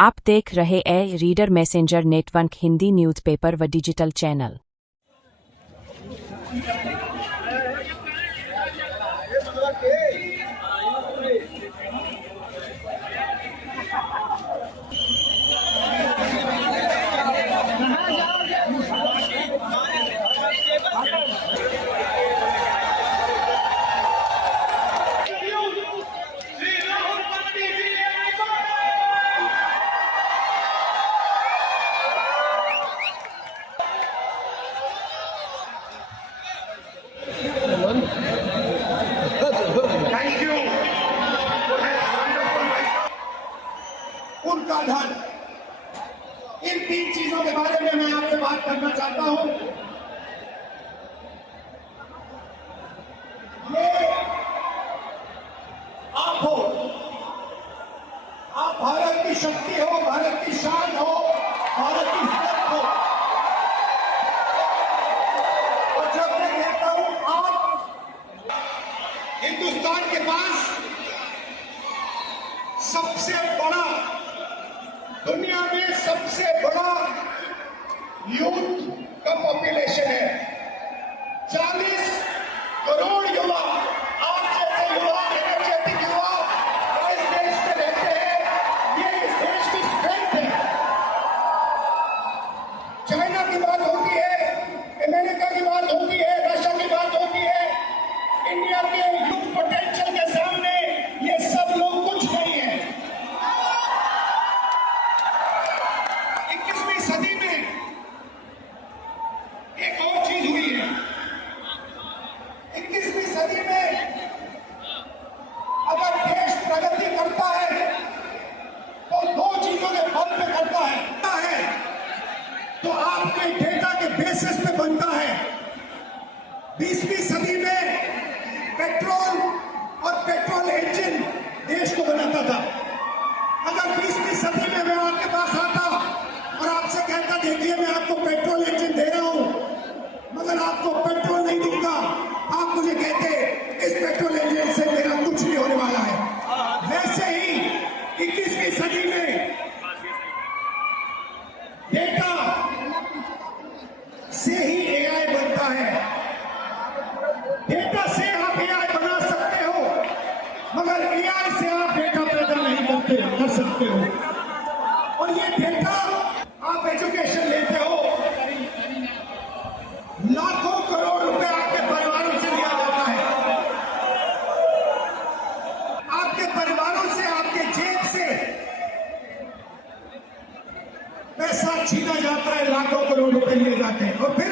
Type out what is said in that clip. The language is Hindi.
आप देख रहे ए reader messenger network Hindi newspaper व डिजिटल चैनल। Thank you. उनका धन, इन तीन चीजों के बारे में मैं आपसे बात करना चाहता हूं। ये आप हो, आप भारत की शक्ति हो, भारत की शान हो, भारत की शक्ति हो। और जब मैं कहता हूं आप, हिंदुस्तान के पास सबसे बड़ा, दुनिया में सबसे बड़ा यूथ का पॉपुलेशन है। 40 करोड़ युवा, आप जैसे युवा, एनर्जेटिक युवा इस देश में रहते हैं। ये इस देश की स्ट्रेंथ है। चाइना की बात होती है, अमेरिका की बात होती है, रशिया की बात होती है, इंडिया के यूथ पोटेंशियल के सामने ये सब लोग कुछ नहीं है। 21वीं सदी में एक और चीज हुई है। 21वीं सदी में अगर देश प्रगति करता है तो दो चीजों के बल पे करता है, तो आपके डेटा के बेसिस पे बनता है। 20वीं सदी में पेट्रोल और पेट्रोल इंजन देश को बनाता था। अगर 20वीं सदी में मैं आपके पास आता और आपसे कहता, देखिए मैं आपको पेट्रोल इंजन दे रहा हूं, मगर आपको पेट्रोल नहीं दूंगा, आप मुझे कहते इस पेट्रोल इंजन से मेरा कुछ नहीं होने वाला है। वैसे ही 21वीं सदी में डेटा से ही एआई बनता है। डेटा से आप एआई बना सकते हो, मगर एआई से आप डेटा पैदा नहीं कर सकते हो। और ये डेटा आप एजुकेशन लेते हो, लाखों करोड़ रुपए आपके परिवारों से लिया जाता है। आपके परिवारों से, आपके जेब से पैसा छीना जाता है, लाखों करोड़ रुपए लिए जाते हैं। और फिर